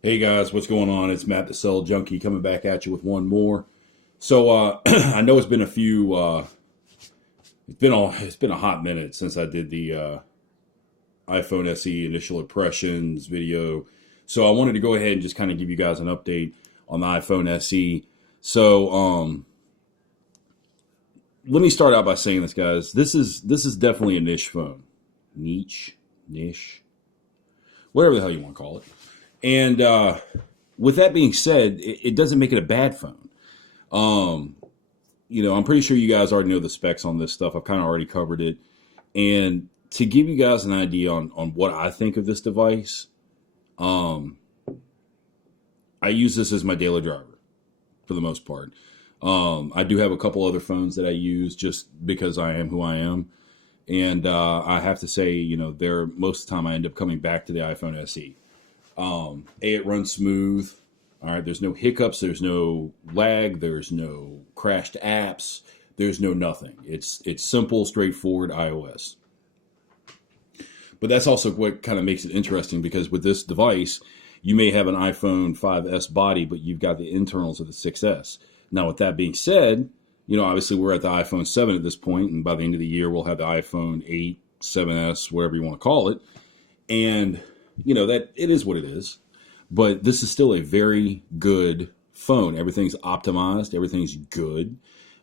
Hey guys, what's going on? It's Matt the Cell Junkie coming back at you with one more. So I know it's been a few. It's been a hot minute since I did the iPhone SE initial impressions video. So I wanted to go ahead and just kind of give you guys an update on the iPhone SE. So let me start out by saying this, guys. This is definitely a niche phone, niche, whatever the hell you want to call it. And with that being said, it doesn't make it a bad phone. Um, I'm pretty sure you guys already know the specs on this stuff. I've kind of already covered it. And to give you guys an idea on what I think of this device, um, I use this as my daily driver for the most part. I do have a couple other phones that I use just because I am who I am. And I have to say, they're most of the time I end up coming back to the iPhone SE. It runs smooth. All right, there's no hiccups, there's no lag, there's no crashed apps, there's no nothing. It's simple, straightforward iOS. But that's also what kind of makes it interesting because with this device, you may have an iPhone 5S body, but you've got the internals of the 6S. Now, with that being said, obviously we're at the iPhone 7 at this point, and by the end of the year, we'll have the iPhone 8, 7S, whatever you want to call it. And, that it is what it is. But this is still a very good phone. Everything's optimized. Everything's good.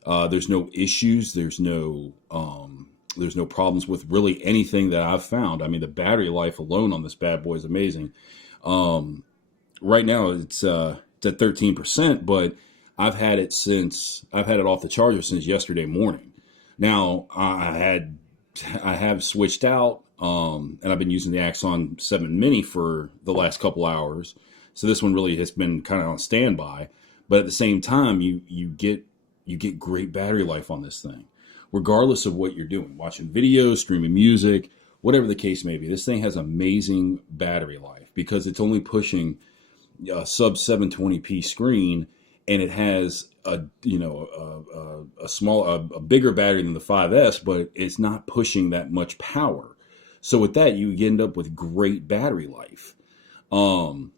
There's no issues. There's no problems with really anything that I've found. I mean, the battery life alone on this bad boy is amazing. Right now it's at 13%, but I've had it off the charger since yesterday morning. Now I have switched out, and I've been using the Axon 7 Mini for the last couple hours. So this one really has been kind of on standby. But at the same time, you get great battery life on this thing, regardless of what you're doing, watching videos, streaming music, whatever the case may be. This thing has amazing battery life because it's only pushing a sub 720p screen, and it has a bigger battery than the 5S, but it's not pushing that much power. So with that, you end up with great battery life. Um,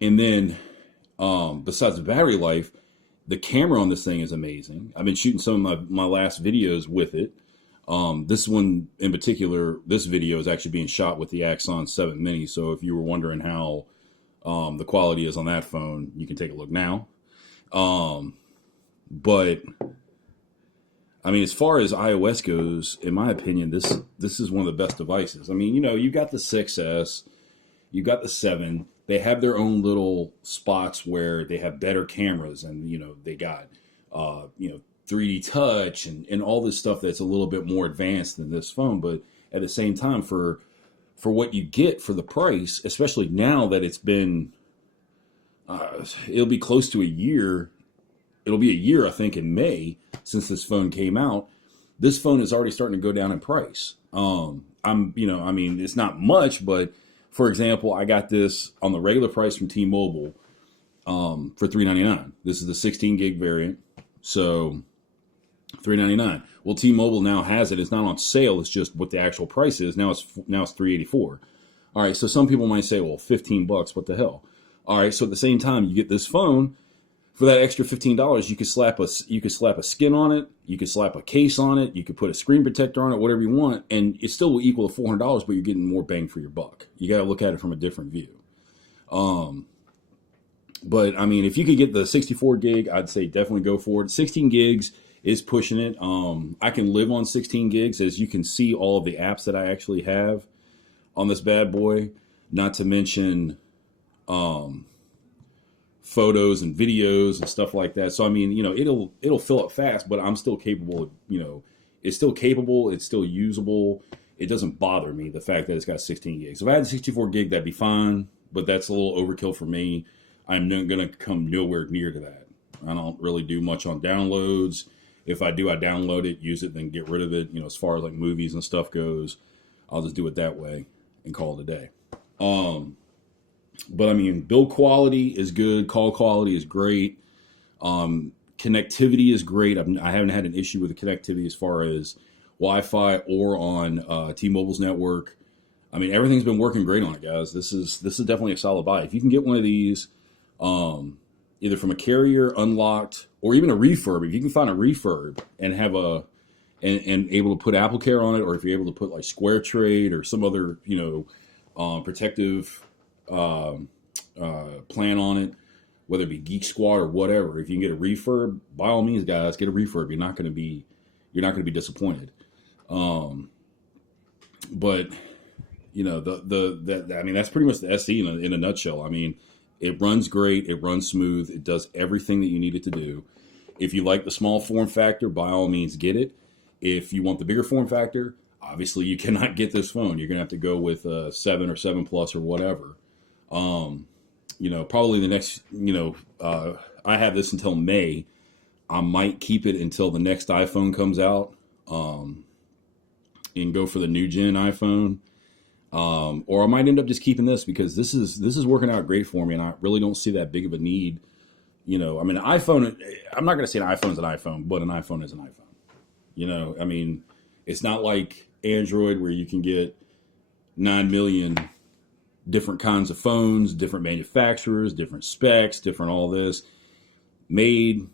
and then besides the battery life, the camera on this thing is amazing. I've been shooting some of my last videos with it. This one in particular, this video is actually being shot with the Axon 7 Mini. So if you were wondering how the quality is on that phone, you can take a look now. But I mean, as far as iOS goes, in my opinion, this is one of the best devices. I mean, you got the 6S, you got the 7. They have their own little spots where they have better cameras, and they got 3D touch and all this stuff that's a little bit more advanced than this phone. But at the same time, for what you get for the price, especially now that it's been, it'll be close to a year. It'll be a year, I think, in May since this phone came out. This phone is already starting to go down in price. I mean, it's not much, but for example, I got this on the regular price from T-Mobile for $399. This is the 16 gig variant, so $399. Well, T-Mobile now has it. It's not on sale. It's just what the actual price is. Now it's $384. All right, so some people might say, well, $15, what the hell? All right, so at the same time, you get this phone for that extra $15. You could slap a skin on it, you could slap a case on it, you could put a screen protector on it, whatever you want, and it still will equal $400, but you're getting more bang for your buck. You got to look at it from a different view. But I mean, if you could get the 64 gig, I'd say definitely go for it. 16 gigs is pushing it. I can live on 16 gigs, as you can see all of the apps that I actually have on this bad boy. Not to mention photos and videos and stuff like that. So I mean, it'll fill up fast, but I'm still capable of, it's still capable, it's still usable. It doesn't bother me, the fact that it's got 16 gigs. If I had 64 gig, that'd be fine, but that's a little overkill for me. I'm not going to come nowhere near to that. I don't really do much on downloads. If I do, I download it, use it, then get rid of it. As far as like movies and stuff goes, I'll just do it that way and call it a day. But I mean, build quality is good. Call quality is great. Connectivity is great. I haven't had an issue with the connectivity as far as Wi-Fi or on T-Mobile's network. I mean, everything's been working great on it, guys. This is definitely a solid buy. If you can get one of these, either from a carrier, unlocked, or even a refurb, if you can find a refurb and have a and able to put Apple Care on it, or if you're able to put like Square Trade or some other protective plan on it, whether it be Geek Squad or whatever, if you can get a refurb, by all means, guys, get a refurb. You're not going to be disappointed. But I mean, that's pretty much the SE in a nutshell. I mean, it runs great. It runs smooth. It does everything that you need it to do. If you like the small form factor, by all means, get it. If you want the bigger form factor, obviously you cannot get this phone. You're going to have to go with a 7 or 7 Plus or whatever. Probably the next, I have this until May. I might keep it until the next iPhone comes out, and go for the new gen iPhone. Or I might end up just keeping this because this is working out great for me, and I really don't see that big of a need. I mean, an iPhone, I'm not going to say an iPhone's an iPhone, but an iPhone is an iPhone. I mean, it's not like Android where you can get 9 million different kinds of phones, different manufacturers, different specs, different all this, made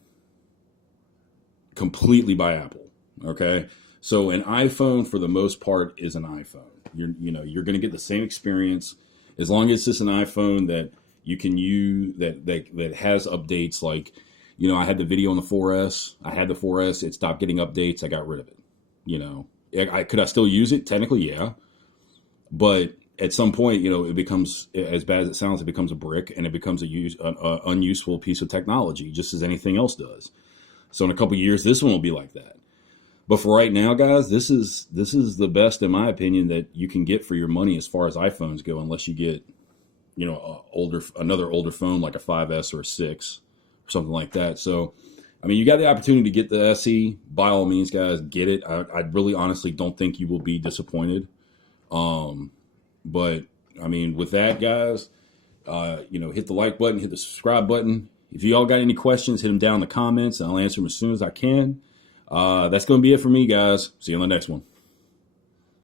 completely by Apple. Okay. So an iPhone for the most part is an iPhone. You're going to get the same experience as long as it's an iPhone that you can use that has updates. Like, I had the video on the 4S. I had the 4S. It stopped getting updates. I got rid of it. Could I still use it? Technically, yeah. But at some point, it becomes, as bad as it sounds, it becomes a brick and it becomes an unuseful piece of technology, just as anything else does. So in a couple of years, this one will be like that. But for right now, guys, this is the best, in my opinion, that you can get for your money as far as iPhones go, unless you get, another older phone like a 5S or a 6 or something like that. So, I mean, you got the opportunity to get the SE. By all means, guys, get it. I really honestly don't think you will be disappointed. But I mean, with that, guys, hit the like button, hit the subscribe button. If you all got any questions, hit them down in the comments, and I'll answer them as soon as I can. That's going to be it for me, guys. See you on the next one.